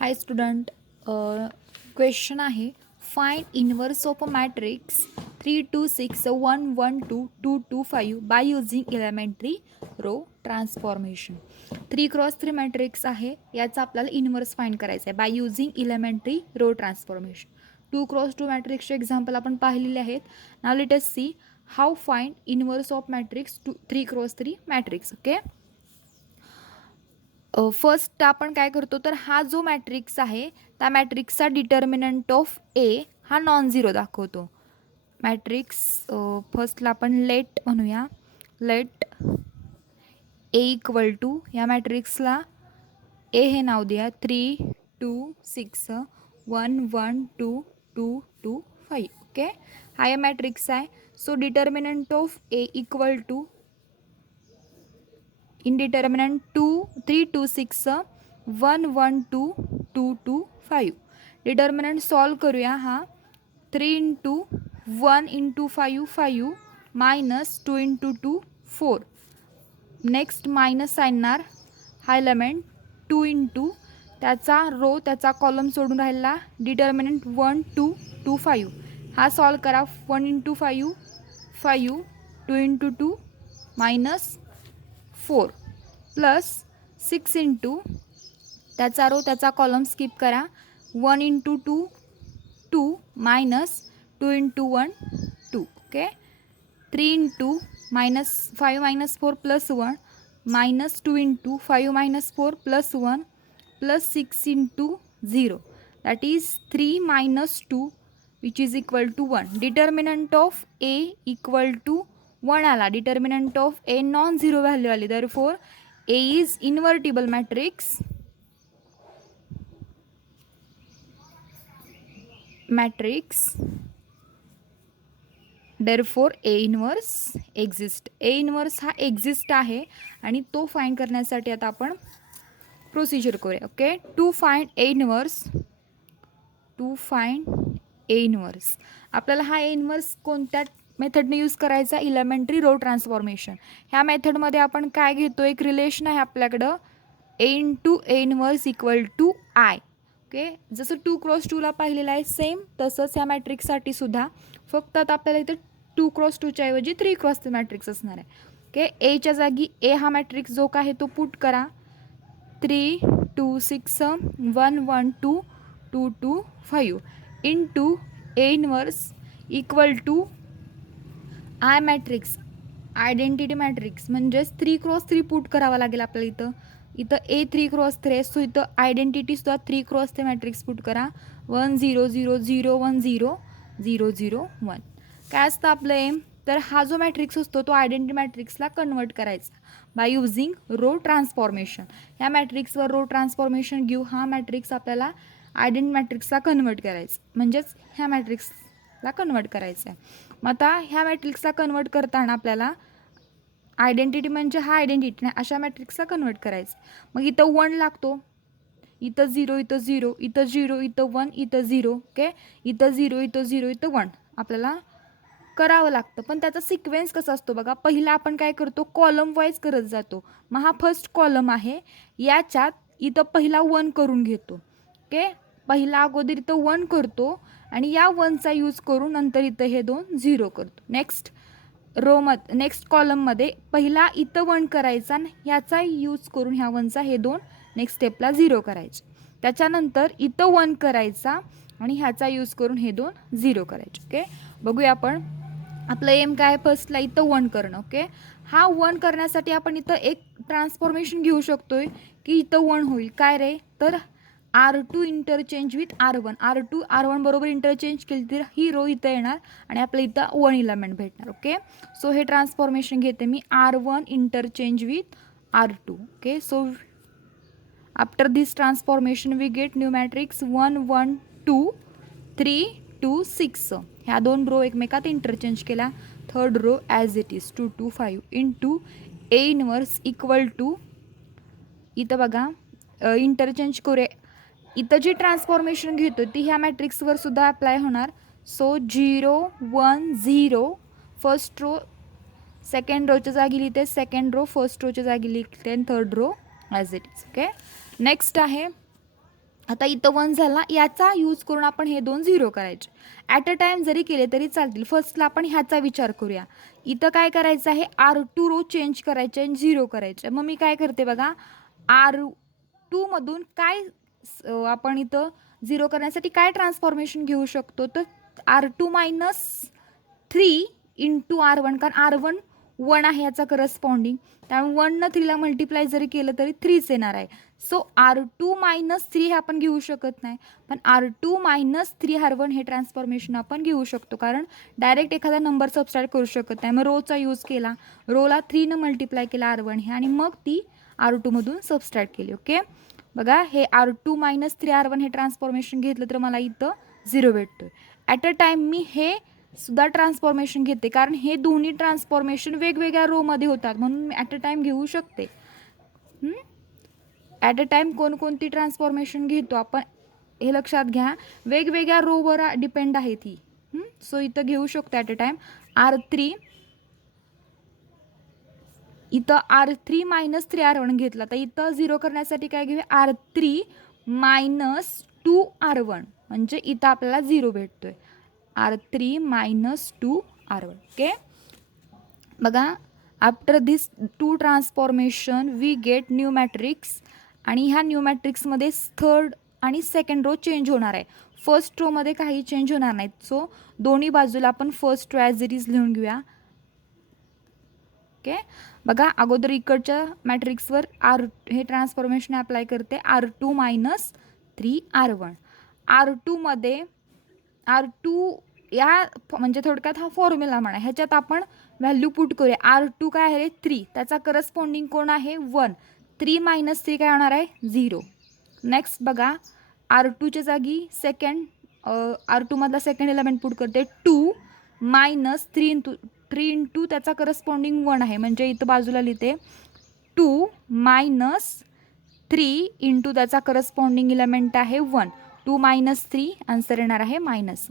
हाय student, question आहे find inverse of a matrix 3 2 6 1 1 2 2 2 5 by using elementary row transformation. 3x3 matrix आहे, याचा आपल्याला inverse find करायचा आहे by using elementary row transformation. 2x2 मॅट्रिक्सचे example आपण पाहिलेले आहेत. Now let us see how find inverse of matrix 3x3 matrix. Okay, first आपण काय करतो तर हा जो मॅट्रिक्स आहे त्या मॅट्रिक्सचा डिटर्मिनंट ऑफ ए हा नॉन झिरो दाखवतो. मॅट्रिक्स फर्स्टला आपण लेट म्हणूया. लेट ए इक्वल टू, या मॅट्रिक्सला ए हे नाव द्या 3 2 6 1 1 2 2 2 5. ओके, हा या मॅट्रिक्स आहे. So determinant of A equal to indeterminate 2 3 2 6 1 1 2 2 2 5. Determinant solve करूया. हा 3 into 1 into 5 5 minus 2 into 2 4. Next minus आणणार हा एलिमेंट 2 इंटू त्याचा रो त्याचा कॉलम सोडून राहिला डिटर्मिनंट 1 2 2 5. हा सॉल्व करा. 1 into 5 5 2 into 2 minus 4 plus 6 into त्याचा रो त्याचा कॉलम स्किप करा 1 into 2 2 minus 2 into 1 2. Okay, 3 into minus 5 minus 4 plus 1 minus 2 into 5 minus 4 plus 1 plus 6 into 0 that is 3 minus 2 which is equal to 1. Determinant of A equal to 1 आला. Determinant of A non zero value आली. Therefore A is invertible matrix. Therefore A inverse exist. A inverse हा exist आहे आणि तो find करण्यासाठी आता आपण procedure करूया. Okay, to find A inverse आपल्याला हा ए इन्व्हर्स कोणत्या मेथडने यूज करायचा? Elementary row transformation. ह्या मेथडमध्ये आपण काय घेतो, एक रिलेशन आहे आपल्याकडं A into A inverse equal to I. Okay, जसं 2x2ला पाहिलेलं आहे सेम तसंच ह्या मॅट्रिक्ससाठी सुद्धा, फक्त आता आपल्याला इथे 2x2च्या ऐवजी 3x3 मॅट्रिक्स असणार आहे. ओके, एच्या जागी ए हा मॅट्रिक्स जो काय आहे तो पुट करा 3 2 6 1 1 2 2 2 5 into A inverse equal to I matrix identity matrix म्हणजेच 3x3 पुट करावा लागेल आपल्याला. इथं ए 3x3 आहे, सो इथं आयडेंटिटीसुद्धा 3x3 मॅट्रिक्स पुट करा 1 0 0 0 1 0 0 0 1. काय असतं आपलं एम, तर हा जो मॅट्रिक्स असतो तो आयडेंटिटी मॅट्रिक्सला कन्वर्ट करायचा बाय युझिंग रो ट्रान्सफॉर्मेशन. ह्या मॅट्रिक्सवर रो ट्रान्सफॉर्मेशन घेऊ, हा मॅट्रिक्स आपल्याला आयडेंटिटी मॅट्रिक्सला कन्वर्ट करायचं, म्हणजेच ह्या मॅट्रिक्सला कन्वर्ट करायचं आहे. मग आता ह्या मॅट्रिक्सला कन्वर्ट करताना आपल्याला आयडेंटिटी म्हणजे हा आयडेंटिटी नाही अशा मॅट्रिक्सला कन्वर्ट करायचं. मग इथं 1 लागतो, इथं 0 इथं 0 इथं 0 इथं 1 इथं 0. ओके, इथं 0 इथं 0 इथं 1 आपल्याला करावं लागतं. पण त्याचा सिक्वेन्स कसा असतो बघा, पहिला आपण काय करतो कॉलम वाईज करत जातो. मग हा फर्स्ट कॉलम आहे, याच्यात इथं पहिला 1 करून घेतो. ओके, पहिला अगोदर इथं 1 करतो आणि या 1चा यूज करून नंतर इथं हे 2 0 करतो. नेक्स्ट कॉलममध्ये पहिला इथं 1 करायचा आणि ह्याचा यूज करून ह्या 1चा हे 2 नेक्स्ट स्टेपला 0 करायचे. त्याच्यानंतर इथं 1 करायचा आणि ह्याचा यूज करून हे 2 0 करायचे. ओके, बघूया आपण आपलं एम काय, फर्स्टला इथं 1 करणं. ओके, हा 1 करण्यासाठी आपण इथं एक ट्रान्सफॉर्मेशन घेऊ शकतोय की इथं 1 होईल. काय रे, तर R2 interchange with R1. R1 बरोबर इंटरचेंज केली तर ही रो इथं येणार आणि आपल्या इथं 1 इलेमेंट भेटणार. ओके, सो हे ट्रान्सफॉर्मेशन घेते मी R1 interchange with R2. Okay, so after this transformation we get new matrix 1 1 2 3 2 6. ह्या 2 रो एकमेकात इंटरचेंज केल्या. Third row as it is 2 2 5 into A inverse equal to, इथं बघा इंटरचेंज करूया. इथं जी ट्रान्सफॉर्मेशन घेतो ती ह्या मॅट्रिक्सवर सुद्धा अप्लाय होणार. सो 0 1 0 फर्स्ट रो सेकंड रोच्या जागी लिहिते, सेकंड रो फर्स्ट रोच्या जागी लिहिते आणि third row as it is. Okay, next आहे आता इथं 1 झाला, याचा यूज करून आपण हे 2 झिरो करायचे. ॲट अ टाईम जरी केले तरी चालतील. फर्स्टला आपण ह्याचा विचार करूया. इथं काय करायचं आहे, R2 रो चेंज करायचे आणि 0 करायचे. मग मी काय करते बघा, R2 मधून काय आपण इथं 0 करण्यासाठी काय ट्रान्सफॉर्मेशन घेऊ शकतो, तर R2 मायनस 3 इंटू R1, कारण R1 1 आहे याचा करस्पॉन्डिंग, त्यामुळे 1 3ला मल्टिप्लाय जरी केलं तरी 3च येणार आहे. सो R2 मायनस 3 हे आपण घेऊ शकत नाही, पण R2 मायनस 3 R1 हे ट्रान्सफॉर्मेशन आपण घेऊ शकतो, कारण डायरेक्ट एखादा नंबर सबस्ट्रॅक्ट करू शकत नाही. मग रोचा यूज केला, रोला 3 मल्टिप्लाय केला R1 हे, आणि मग ती R2 मधून सबस्ट्रॅक्ट केली. ओके, बघा हे R2 मायनस 3 R1 हे ट्रान्सफॉर्मेशन घेतलं तर मला इथं 0 भेटतोय. ॲट अ टाईम मी हे सुद्धा ट्रान्सफॉर्मेशन घेते, कारण हे दोन्ही ट्रान्सफॉर्मेशन वेगवेगळ्या रोमध्ये होतात, म्हणून मी ॲट अ टाईम घेऊ शकते. ॲट अ टाईम कोणकोणती ट्रान्सफॉर्मेशन घेतो आपण हे लक्षात घ्या, वेगवेगळ्या रोवर डिपेंड आहे ती. सो इथं घेऊ शकतो ॲट अ टाईम R3, इथं R3 मायनस 3 R1 घेतला, तर इथं 0 करण्यासाठी काय घेऊया, R3 मायनस 2 R1, म्हणजे इथं आपल्याला 0 भेटतोय. R3 minus 2 R1. ओके, बघा after this 2 transformation we get new matrix, आणि ह्या न्यू मॅट्रिक्समध्ये थर्ड आणि सेकंड रो चेंज होणार आहे. फर्स्ट रोमध्ये काही चेंज होणार नाहीत. सो दोन्ही बाजूला आपण first row as it is लिहून घेऊया. ओके, बघा अगोदर इकडच्या मॅट्रिक्सवर हे ट्रान्सफॉर्मेशन अप्लाय करते, R2 मायनस 3 R1. R2मध्ये R2 या म्हणजे थोडक्यात हा फॉर्म्युला म्हणा, ह्याच्यात आपण व्हॅल्यू पुट करूया. R2 काय आहे 3, त्याचा करस्पॉन्डिंग कोण आहे 1, 3 मायनस 3 काय होणार आहे 0. नेक्स्ट बघा, R2च्या जागी सेकंड R2मधला सेकंड एलिमेंट पुट करते, 2 मायनस 3 इंटू त्याचा करस्पॉन्डिंग 1 आहे, म्हणजे इथं बाजूला लिहिते 2 मायनस 3 इंटू त्याचा करस्पॉन्डिंग एलिमेंट आहे 1, 2 मायनस 3 आन्सर येणार आहे -1.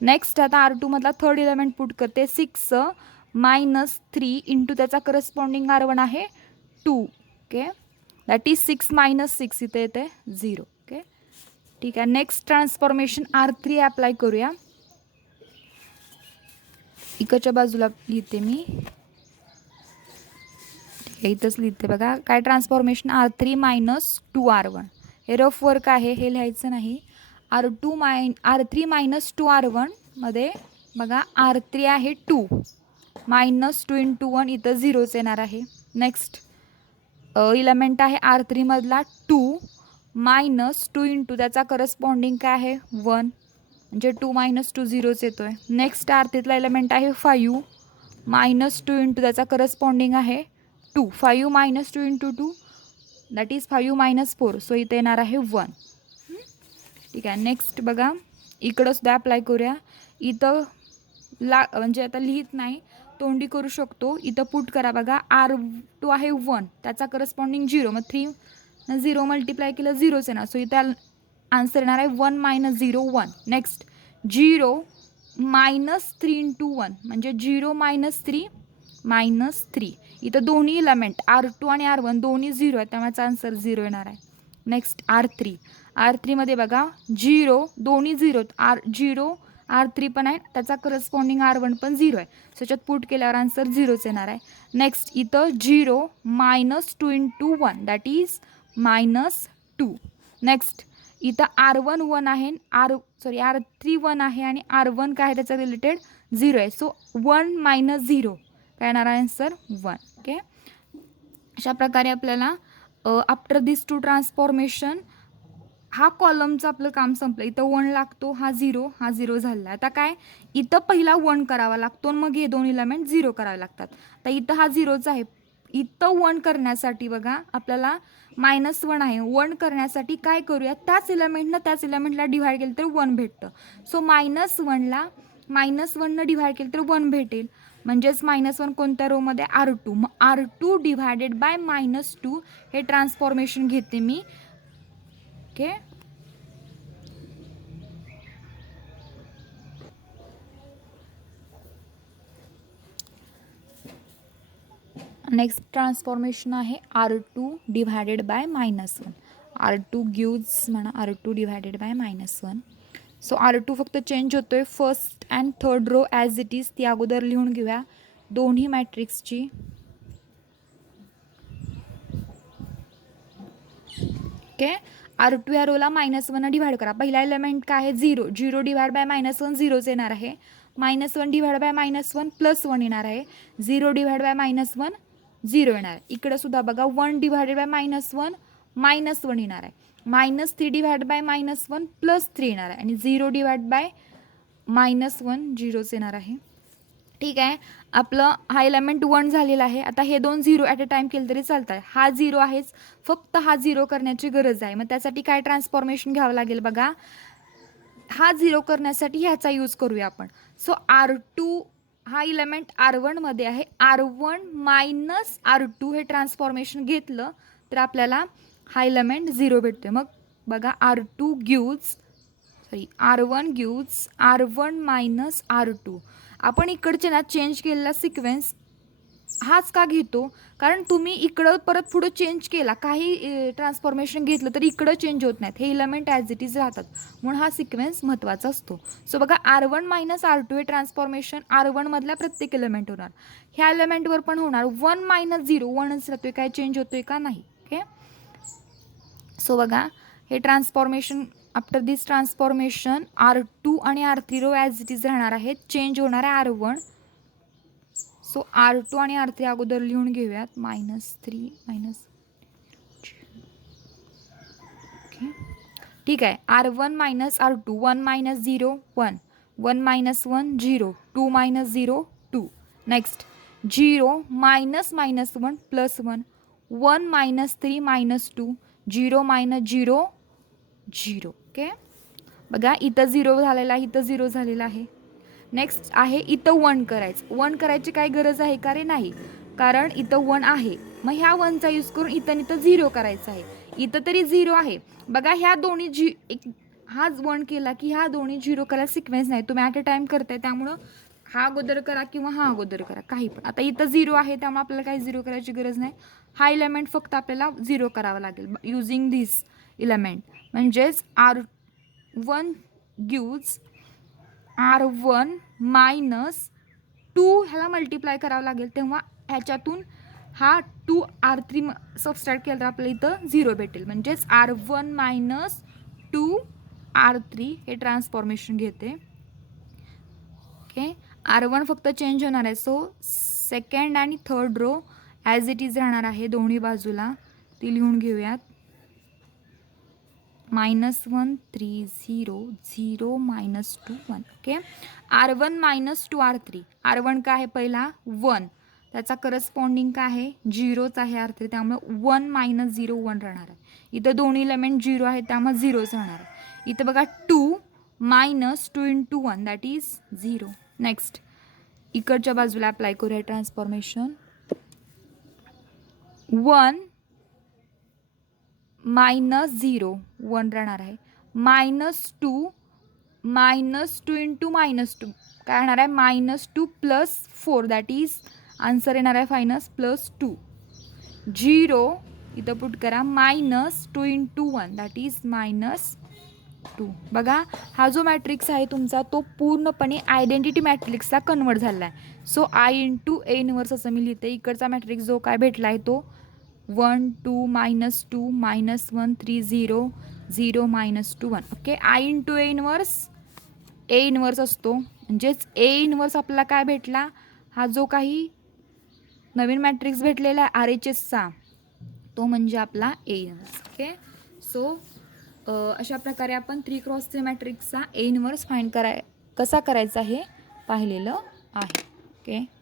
नेक्स्ट आता R2मधला थर्ड एलिमेंट पुट करते, 6 मायनस 3 इंटू त्याचा करस्पॉन्डिंग R1 आहे 2. ओके, दॅट इज 6 मायनस 6 इथे येते 0. ओके, ठीक आहे. नेक्स्ट ट्रान्सफॉर्मेशन R3 अप्लाय करूया. इकडच्या बाजूला लिहिते मी, इथंच लिहिते बघा काय ट्रान्सफॉर्मेशन, R3 मायनस 2 R1. हे रफ वर्क आहे, हे लिहायचं नाही. R3 मायनस 2 R1 मध्ये बघा R3 आहे 2 मायनस 2 इंटू 1, इथं 0च येणार आहे. नेक्स्ट इलेमेंट आहे R3 मधला 2 मायनस 2 इंटू त्याचा करस्पॉन्डिंग काय आहे 1, म्हणजे 2 मायनस 2 0च येतोय. नेक्स्ट R3तला एलिमेंट आहे 5 मायनस 2 इंटू त्याचा करस्पॉन्डिंग आहे 2, 5 minus 2 into 2 that is 5 minus 4, so इथे येणार आहे 1. ठीक आहे. नेक्स्ट बघा इकडं सुद्धा अप्लाय करूया. इथं म्हणजे आता लिहित नाही, तोंडी करू शकतो. इथं पुट करा बघा, R2 आहे 1, त्याचा करस्पॉन्डिंग 0, मग 3 0 मल्टिप्लाय केलं 0च येणार, सो इथं आन्सर येणार आहे 1 मायनस 0 1. नेक्स्ट 0 मायनस 3 इंटू 1, म्हणजे 0 मायनस 3 मायनस 3, इथं दोन्ही इलेमेंट R2 आणि R1 दोन्ही 0 आहेत, त्यामुळे आन्सर 0 येणार आहे. नेक्स्ट R3मध्ये बघा 0 दोन्ही 0, 0 R3 पण आहे, त्याचा करस्पॉन्डिंग R1 पण 0 आहे, त्याच्यात पुट केल्यावर आन्सर 0च येणार आहे. नेक्स्ट इथं 0 minus 2 into 1 that is -2. Next इथं R1 1 आहे, R3 1 आहे, आणि R1 काय आहे त्याच्या रिलेटेड 0 आहे, सो 1 मायनस 0 काय येणार आहे आन्सर 1. ओके, अशा प्रकारे आपल्याला आफ्टर दिस 2 ट्रान्सफॉर्मेशन हा कॉलमचं आपलं काम संपलं. इथं 1 लागतो, हा 0 झाला. आता काय, इथं पहिला 1 करावा लागतो, मग हे दोन इलेमेंट 0 करावे लागतात. तर इथं हा 0च आहे, इथं 1 करण्यासाठी बघा आपल्याला -1 आहे. 1 करण्यासाठी काय करूया, त्याच इलेमेंटला डिव्हाइड केलं तर 1 भेटतं. सो -1नं डिव्हाइड केलं तर 1 भेटेल, म्हणजेच -1 कोणत्या रोमध्ये R2, मग R2 डिव्हायडेड बाय -2 हे ट्रान्सफॉर्मेशन घेते मी. ओके, नेक्स्ट ट्रान्सफॉर्मेशन आहे R2 divided by -1. R2 gives म्हणा R2 divided by -1. So R2 फक्त चेंज होतो आहे. First and third row as it is ती अगोदर लिहून घेऊया दोन्ही मॅट्रिक्सची. ओके, R2 या रोला -1 डिवाइड करा. पहिला एलिमेंट काय आहे 0. 0 डिवाइड बाय -1 0च येणार आहे. -1 डिवाइड बाय -1 +1 येणार आहे. 0 डिवाइड बाय -1 0 येणार आहे. इकडे सुद्धा बघा 1 डिवाइडेड बाय -1 -1 येणार आहे. -3 डिवाइड बाय -1 +3 येणार आहे. आणि 0 डिवाइड बाय -1 0च येणार आहे. ठीक आहे, आपलं हा एलिमेंट 1 झालेला आहे. आता हे दोन 0 ॲट अ टाइम केलं तरी चालतं आहे. हा 0 आहेच, फक्त हा 0 करण्याची गरज आहे. मग त्यासाठी काय ट्रान्सफॉर्मेशन घ्यावं लागेल बघा. हा 0 करण्यासाठी ह्याचा यूज करूया आपण. सो R2 हा इलेमेंट R1 मध्ये आहे. R1 मायनस R2 हे ट्रान्सफॉर्मेशन घेतलं तर आपल्याला हा इलेमेंट 0 भेटतो. मग बघा R1 gives R1 minus R2. आपण इकडचे ना चेंज केलेला सिक्वेन्स हाच का घेतो, कारण तुम्ही इकडं परत पुढं चेंज केला, काही ट्रान्सफॉर्मेशन घेतलं तर इकडं चेंज होत नाहीत. हे इलेमेंट ॲज इट इज राहतात, म्हणून हा सिक्वेन्स महत्त्वाचा असतो. सो बघा R1 मायनस R2 हे ट्रान्सफॉर्मेशन R1 मधल्या प्रत्येक एलिमेंट होणार. ह्या एलिमेंटवर पण होणार. 1 मायनस 0 1च राहतोय, काय चेंज होतोय का नाही. ओके, सो बघा हे transformation after this transformation R2 आणि R3 row as it is राहणार आहेत. चेंज होणार आहे R1. सो R2 आणि R3 अगोदर लिहून घेऊयात. -3 ओके, ठीक आहे. R1 minus R2 1 minus 0 1 1 minus 1 0 2 minus 0 2. Next 0 minus -1 +1 1 minus 3 -2 0 minus 0 0. Okay, बघा इथं 0 झालेला आहे, इथं 0 झालेला आहे. नेक्स्ट आहे इथं 1 करायचं. 1 करायची काय गरज आहे का रे, नाही, कारण इथं 1 आहे. मग ह्या 1चा यूज करून इथं 0 करायचं आहे. इथं तरी 0 आहे. बघा ह्या दोन्ही हा 1 केला की ह्या दोन्ही 0 करायला सिक्वेन्स नाही. तुम्ही ॲट अ टाइम करताय, त्यामुळं हा अगोदर करा किंवा हा अगोदर करा, काही पण. आता इथं 0 आहे, त्यामुळे आपल्याला काही 0 करायची गरज नाही. हा इलेमेंट फक्त आपल्याला 0 करावा लागेल युजिंग धिस इलेमेंट. म्हणजेच R1 गिव्स R1 मायनस 2 ह्याला मल्टिप्लाय करावं लागेल, तेव्हा ह्याच्यातून हा 2 R3 सबस्ट्रॅक्ट केला तर आपल्याला इथं 0 भेटेल. म्हणजेच R1 मायनस 2 R3 हे ट्रान्सफॉर्मेशन घेते. ओके, R1 फक्त चेंज होणार आहे. सो सेकंड आणि third row as it is राहणार आहे दोन्ही बाजूला. ती लिहून घेऊयात. -1 3 0 0 -2 1. Okay, R1 minus 2 R3. R1 काय आहे पहिला 1, त्याचा करस्पॉन्डिंग काय आहे 0च आहे R3, त्यामुळे 1 मायनस 0 1 राहणार आहे. इथं दोन्ही एलिमेंट 0 आहे, त्यामुळे 0च राहणार आहे. इथं बघा 2 मायनस 2 × 1 दॅट इज 0. नेक्स्ट इकडच्या बाजूला अप्लाय करूया ट्रान्सफॉर्मेशन. 1 मायनस 0 1 राहणार आहे. -2 -2 × -2 काय राहणार आहे -2 + 4 दॅट इज आन्सर येणार आहे फायनस +2. 0 इथं पुट करा -2 × 1 दॅट इज -2. बघा हा जो मॅट्रिक्स आहे तुमचा तो पूर्णपणे आयडेंटिटी मॅट्रिक्सला कन्वर्ट झाला आहे. सो I × A इनवर्स असं मी लिहिते. इकडचा मॅट्रिक्स जो काय भेटला आहे तो 1 2 -2 -1 3 0 0 -2 1. Okay, I × A inverse A inverse असतो. म्हणजेच A इनवर्स आपल्याला काय भेटला, हा जो काही नवीन मॅट्रिक्स भेटलेला आहे RHSचा तो म्हणजे आपला A इनवर्स. ओके, सो अशा प्रकारे आपण 3x3 मॅट्रिक्सचा A इनवर्स फाइंड कसा करायचा हे पाहिलेलं आहे. ओके.